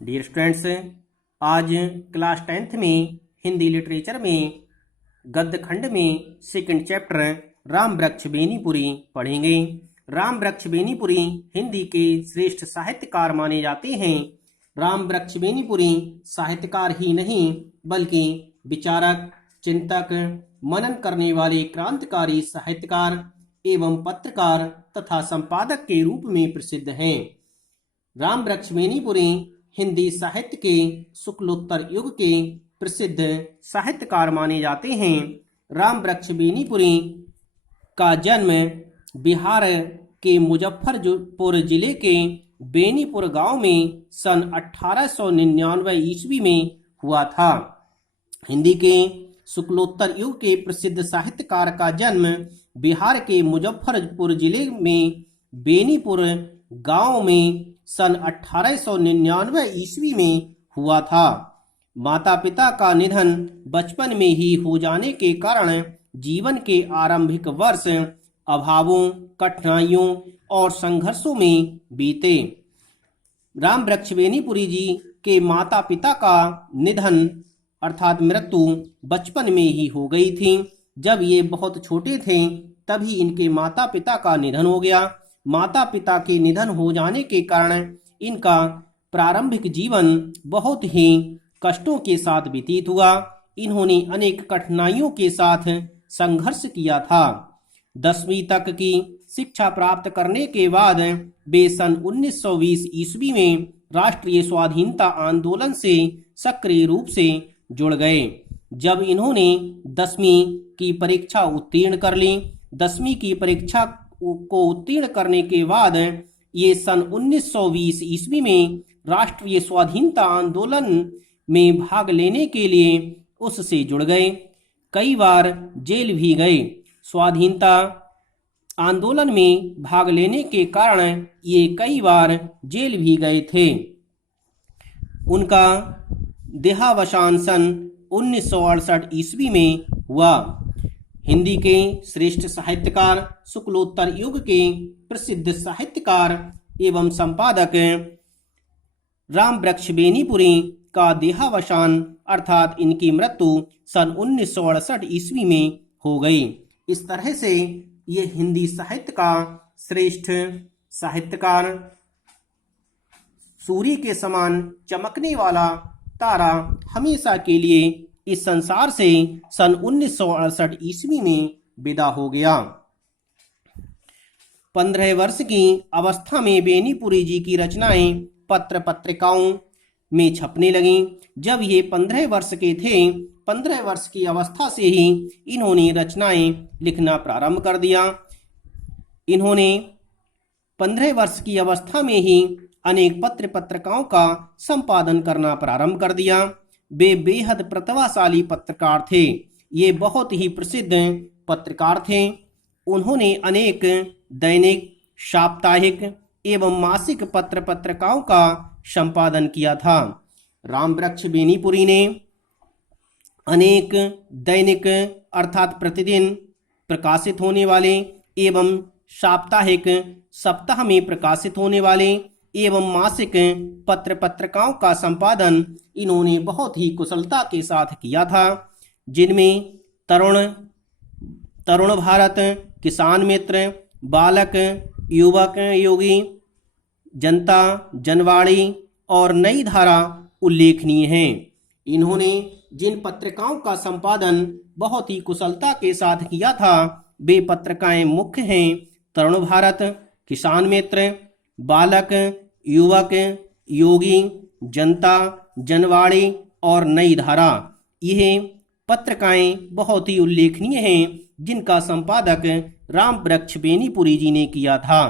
Dear students, आज class 10th में Hindi literature में गद्य खंड में सेकंड चैप्टर राम वृक्ष बेनीपुरी पढ़ेंगे। राम वृक्ष बेनीपुरी हिंदी के श्रेष्ठ साहित्यकार माने जाते हैं। राम वृक्ष बेनीपुरी साहित्यकार ही नहीं बल्कि विचारक, चिंतक, मनन करने वाले क्रांतिकारी साहित्यकार एवं पत्रकार तथा संपादक के रूप में प्रसिद्ध हैं। राम वृक्ष बेनीपुरी हिंदी साहित्य के शुक्लोत्तर युग के प्रसिद्ध साहित्यकार माने जाते हैं। राम वृक्ष बेनीपुरी का जन्म बिहार के मुजफ्फरपुर जिले के बेनीपुर गांव में सन 1899 ईस्वी में हुआ था। हिंदी के शुक्लोत्तर युग के प्रसिद्ध साहित्यकार का जन्म बिहार के मुजफ्फरपुर जिले में बेनीपुर गांव में सन 1899 ईस्वी में हुआ था। माता पिता का निधन बचपन में ही हो जाने के कारण जीवन के आरंभिक वर्ष अभावों, कठिनाइयों और संघर्षों में बीते। राम वृक्ष बेनीपुरी जी के माता पिता का निधन अर्थात मृत्यु बचपन में ही हो गई थी। जब ये बहुत छोटे थे तभी इनके माता पिता का निधन हो गया। माता पिता के निधन हो जाने के कारण इनका प्रारंभिक जीवन बहुत ही कष्टों के साथ व्यतीत हुआ। इन्होंने अनेक कठिनाइयों के साथ संघर्ष किया था। 10वीं तक की शिक्षा प्राप्त करने के बाद वे सन 1920 ईस्वी में राष्ट्रीय स्वाधीनता आंदोलन से सक्रिय रूप से जुड़ गए। जब इन्होंने 10वीं की परीक्षा उत्तीर्ण कर ली, 10वीं की परीक्षा को उत्तीर्ण करने के बाद ये सन 1920 ईस्वी में राष्ट्रीय स्वाधीनता आंदोलन में भाग लेने के लिए उससे जुड़ गए। कई बार जेल भी गए। स्वाधीनता आंदोलन में भाग लेने के कारण ये कई बार जेल भी गए थे। उनका देहावसान सन 1968 ईस्वी में हुआ। हिंदी के श्रेष्ठ साहित्यकार, शुक्लोत्तर युग के प्रसिद्ध साहित्यकार एवं संपादक राम वृक्ष बेनीपुरी का देहावसान अर्थात इनकी मृत्यु सन 1968 ईस्वी में हो गई। इस तरह से ये हिंदी साहित्य का श्रेष्ठ साहित्यकार, सूर्य के समान चमकने वाला तारा हमेशा के लिए इस संसार से सन 1968 ईस्वी में विदा हो गया। 15 वर्ष की अवस्था में बेनीपुरी जी की रचनाएं पत्र पत्रिकाओं में छपने लगीं। जब ये 15 वर्ष के थे, 15 वर्ष की अवस्था से ही इन्होंने रचनाएं लिखना प्रारंभ कर दिया। इन्होंने 15 वर्ष की अवस्था में ही अनेक पत्र पत्रिकाओं का संपादन करना प्रारंभ कर दिया। वे बेहद प्रतिभाशाली पत्रकार थे। ये बहुत ही प्रसिद्ध पत्रकार थे। उन्होंने अनेक दैनिक, साप्ताहिक एवं मासिक पत्र पत्रिकाओं का संपादन किया था। राम वृक्ष बेनीपुरी ने अनेक दैनिक अर्थात प्रतिदिन प्रकाशित होने वाले एवं साप्ताहिक, सप्ताह में प्रकाशित होने वाले एवं मासिक पत्र पत्रिकाओं का संपादन इन्होंने बहुत ही कुशलता के साथ किया था, जिनमें तरुण भारत, किसान मित्र, बालक, युवक, योगी, जनता, जनवाणी और नई धारा उल्लेखनीय हैं। इन्होंने जिन पत्रिकाओं का संपादन बहुत ही कुशलता के साथ किया था वे पत्रिकाएं मुख्य हैं तरुण भारत, किसान मित्र, बालक, युवक, योगी, जनता, जनवाणी और नई धारा। यह पत्रिकाएं बहुत ही उल्लेखनीय हैं जिनका संपादक राम वृक्ष बेनीपुरी जी ने किया था।